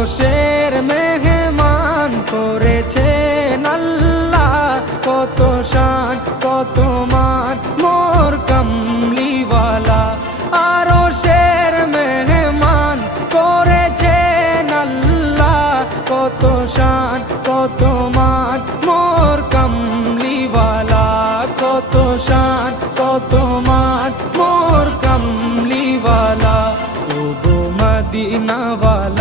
আরশের মেহমান করেছেন আল্লাহ, কত শান কত মান মোর কামলিওয়ালা। আরশের মেহমান করেছেন আল্লাহ, কত শান কত মান মোর কামলিওয়ালা, কত শান কত মান মোর কামলিওয়ালা। ও গো মদিনাওয়ালা